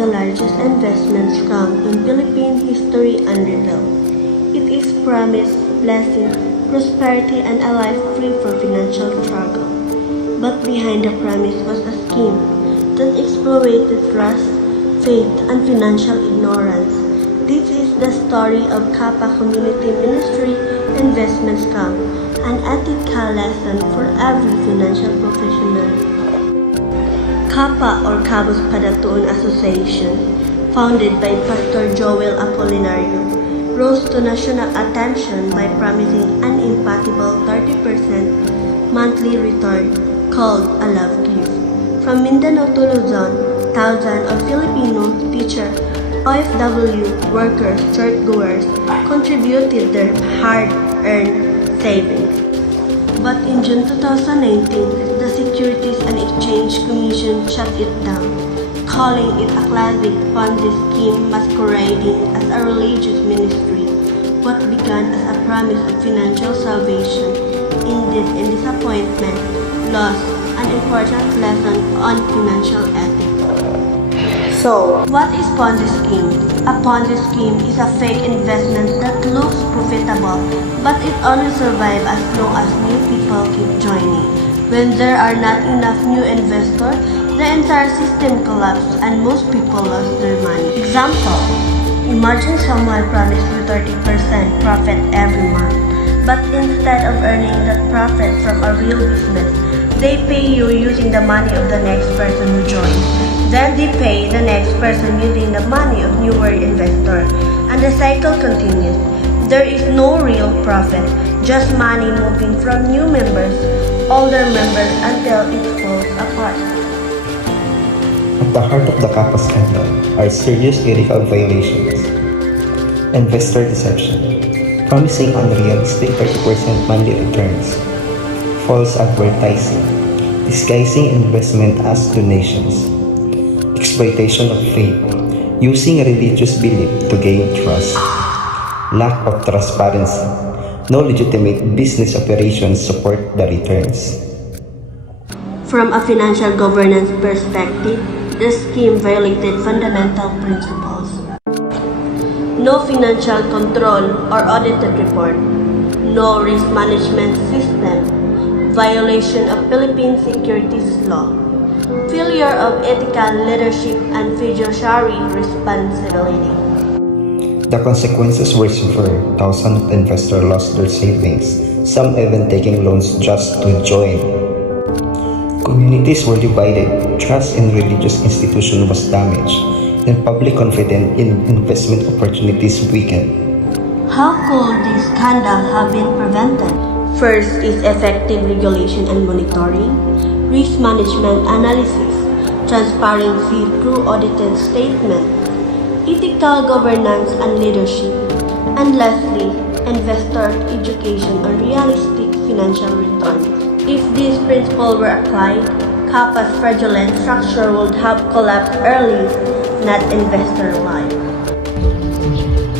the largest investment scam in Philippine history unrevealed. It is promised blessing, prosperity, and a life free from financial struggle. But behind the promise was a scheme that exploited trust, faith, and financial ignorance. This is the story of Kappa Community Ministry Investment Scam, an ethical lesson for every financial professional. Kappa or Cabos Padatuon Association, founded by Pastor Joel Apolinario, rose to national attention by promising an impatible 30% monthly return called a love gift. From Mindanao to Luzon, thousands of Filipino teachers, OFW workers, churchgoers contributed their hard-earned savings. But in June 2019, the Securities and Exchange Commission shut it down, calling it a classic Ponzi scheme masquerading as a religious ministry. What began as a promise of financial salvation ended in disappointment, loss, an important lesson on financial ethics. So, what is Ponzi scheme? A Ponzi scheme is a fake investment that looks profitable, but it only survives as long as new people keep joining. When there are not enough new investors, the entire system collapses and most people lost their money. Example, imagine someone promised you 30% profit every month, but instead of earning that profit from a real business, they pay you using the money of the next person who joins. Then they pay the next person using the money of newer investor, and the cycle continues. There is no real profit, just money moving from new members, older members until it falls apart. At the heart of the Kappa scandal are serious ethical violations. Investor deception, promising unrealistic 30% monthly returns. False advertising, disguising investment as donations. Exploitation of faith, using religious belief to gain trust. Lack of transparency, no legitimate business operations support the returns. From a financial governance perspective, the scheme violated fundamental principles. No financial control or audited report. No risk management system. Violation of Philippine securities law. Failure of ethical leadership and fiduciary responsibility. The consequences were severe. Thousands of investors lost their savings, some even taking loans just to join. Communities were divided, trust in religious institutions was damaged, and public confidence in investment opportunities weakened. How could this scandal have been prevented? First is effective regulation and monitoring, risk management analysis, transparency through audited statements, ethical governance and leadership, and lastly, investor education on realistic financial returns. If these principles were applied, Kappa's fraudulent structure would have collapsed early, not investor life.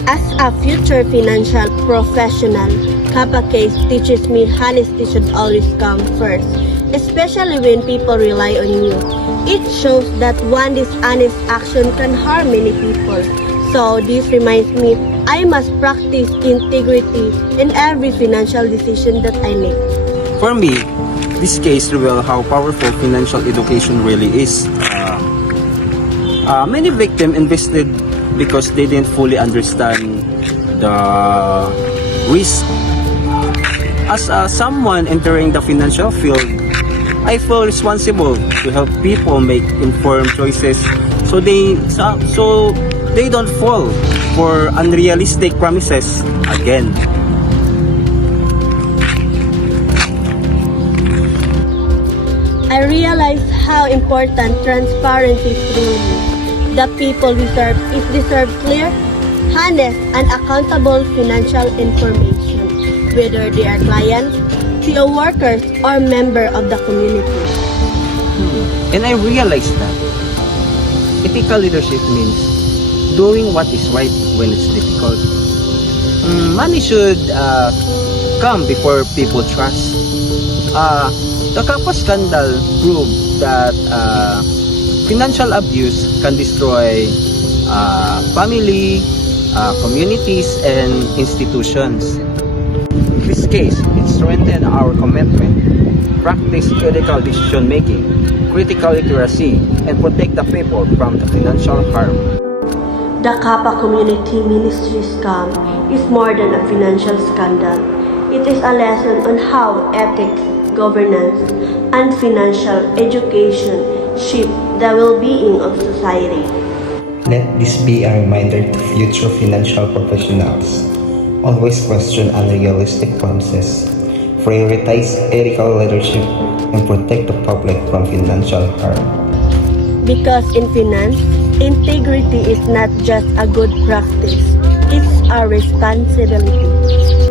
As a future financial professional, Kappa case teaches me honesty should always come first, especially when people rely on you. It shows that one dishonest action can harm many people. So this reminds me, I must practice integrity in every financial decision that I make. For me, this case reveals how powerful financial education really is. Many victims invested because they didn't fully understand the risk. As someone entering the financial field, I feel responsible to help people make informed choices so they don't fall for unrealistic promises again. I realize how important transparency is really. The people we serve deserve clear, honest, and accountable financial information, whether they are clients, CO workers, or member of the community. And I realized that ethical leadership means doing what is right when it's difficult. Money should come before people trust. The Kappa scandal proved that financial abuse can destroy family, communities, and institutions. In this case, it strengthens our commitment, practice ethical decision making, critical literacy, and protect the people from the financial harm. The Kappa Community Ministry scam is more than a financial scandal. It is a lesson on how ethics, governance, and financial education shape the well-being of society. Let this be a reminder to future financial professionals. Always question unrealistic promises, prioritize ethical leadership, and protect the public from financial harm. Because in finance, integrity is not just a good practice, it's a responsibility.